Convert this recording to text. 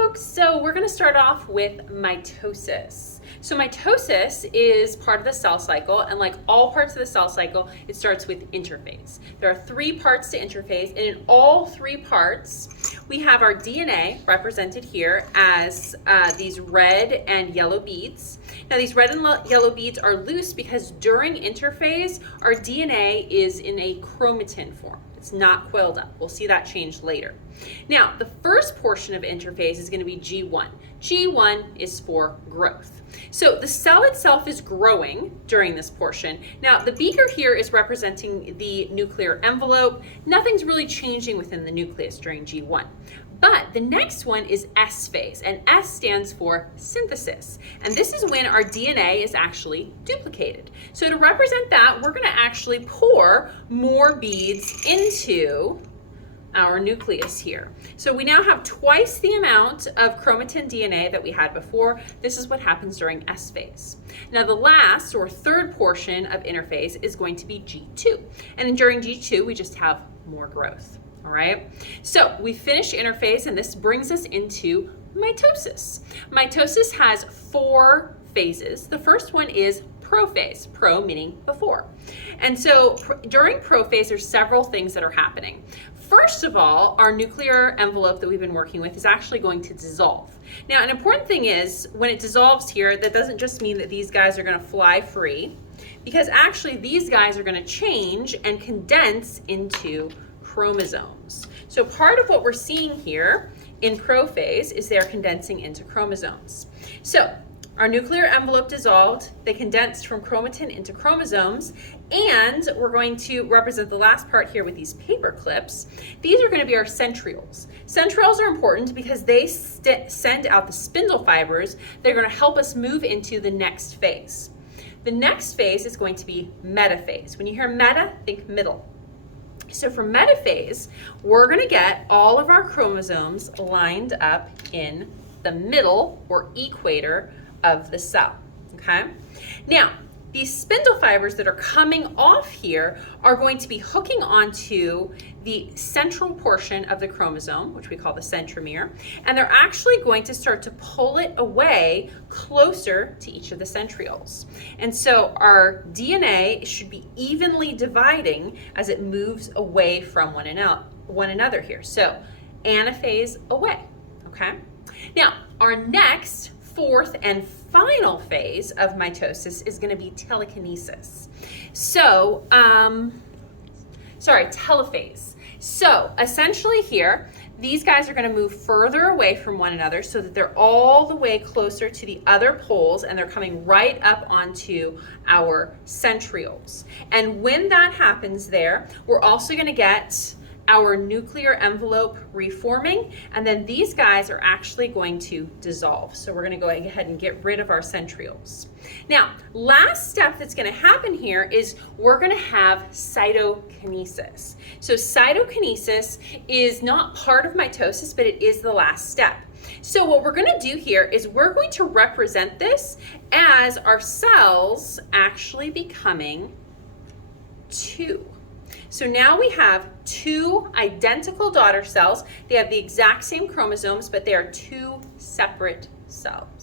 folks, so we're going to start off with mitosis. So mitosis is part of the cell cycle, and like all parts of the cell cycle, it starts with interphase. There are 3 parts to interphase, and in all 3 parts, we have our DNA represented here as these red and yellow beads. Now these red and yellow beads are loose because during interphase, our DNA is in a chromatin form. It's not coiled up. We'll see that change later. Now, the first portion of interphase is going to be G1. G1 is for growth. So the cell itself is growing during this portion. Now, the beaker here is representing the nuclear envelope. Nothing's really changing within the nucleus during G1. But the next one is S phase, and S stands for synthesis. And this is when our DNA is actually duplicated. So to represent that, we're going to actually pour more beads into our nucleus here. So we now have twice the amount of chromatin DNA that we had before. This is what happens during S phase. Now the last or third portion of interphase is going to be G2. And during G2, we just have more growth. All right, so we finished interphase, and this brings us into mitosis. Mitosis has 4 phases. The first one is prophase, pro meaning before. And so during prophase, there's several things that are happening. First of all, our nuclear envelope that we've been working with is actually going to dissolve. Now, an important thing is when it dissolves here, that doesn't just mean that these guys are going to fly free, because actually these guys are going to change and condense into chromosomes. So part of what we're seeing here in prophase is they're condensing into chromosomes. So our nuclear envelope dissolved, they condensed from chromatin into chromosomes, and we're going to represent the last part here with these paper clips. These are going to be our centrioles. Centrioles are important because they send out the spindle fibers. They're going to help us move into the next phase. The next phase is going to be metaphase. When you hear meta, think middle. So for metaphase, we're going to get all of our chromosomes lined up in the middle or equator of the cell, okay? Now, these spindle fibers that are coming off here are going to be hooking onto the central portion of the chromosome, which we call the centromere, and they're actually going to start to pull it away closer to each of the centrioles. And so our DNA should be evenly dividing as it moves away from one another here. So anaphase away, okay? Now, our next 4th and final phase of mitosis is going to be telekinesis. So, telophase. So essentially here, these guys are going to move further away from one another so that they're all the way closer to the other poles, and they're coming right up onto our centrioles. And when that happens there, we're also going to get our nuclear envelope reforming, and then these guys are actually going to dissolve. So we're going to go ahead and get rid of our centrioles. Now, last step that's going to happen here is we're going to have cytokinesis. So cytokinesis is not part of mitosis, but it is the last step. So what we're going to do here is we're going to represent this as our cells actually becoming 2. So now we have 2 identical daughter cells. They have the exact same chromosomes, but they are 2 separate cells.